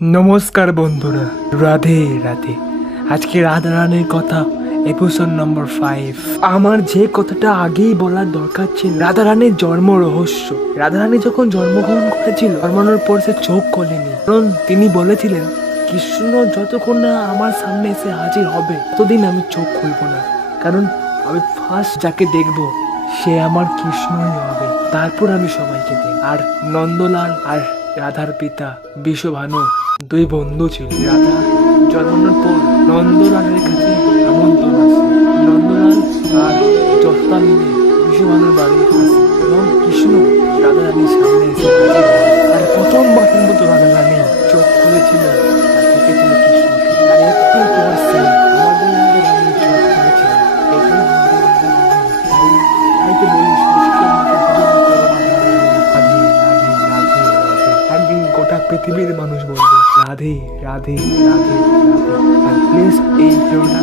নমস্কার বন্ধুরা, রাধে রাধে। আজকে রাধারানীর কথা, এপিসোড নম্বর 5। আমার যে কথাটা আগেই বলার দরকার ছিল, রাধারানীর জন্ম রহস্য। রাধারানী যখন জন্মগ্রহণ করেছিল, জন্মানোর পর সে চোখ খোলেনি, কারণ তিনি বলেছিলেন কৃষ্ণ যতক্ষণ না আমার সামনে এসে হাজির হবে ততদিন আমি চোখ খুলবো না, কারণ আমি ফার্স্ট যাকে দেখবো সে আমার কৃষ্ণই হবে, তারপর আমি সবাইকে দেখব। আর নন্দলাল আর রাধার পিতা বিশ্বভানু দুই বন্ধু ছিল। রাধা জন্মানোর পর নন্দলালের কাছে আমন্ত্রণ আসে। নন্দলাল আর যশোদা মিলে বিশ্বভানুর বাড়ি আসে এবং কৃষ্ণ রাধারানীর সামনে এসে হাজির হয়। আর প্রথমবারের মতো রাধারানী চোখ খুলেছিল আর দেখেছিল কৃষ্ণকে। আর একটু পর সে আমাদের রাধারানী চোখ খুলেছিল। এটাই আমাদের রাধারানী। তাই তো বলি সৃষ্টির মতো ভজন করো রাধে রাধে রাধে রাধে। একদিন গোটা পৃথিবীর মানুষ বলবে রাধে রাধে রাধে রাধে। আর প্লিজ এই ভিডিওটা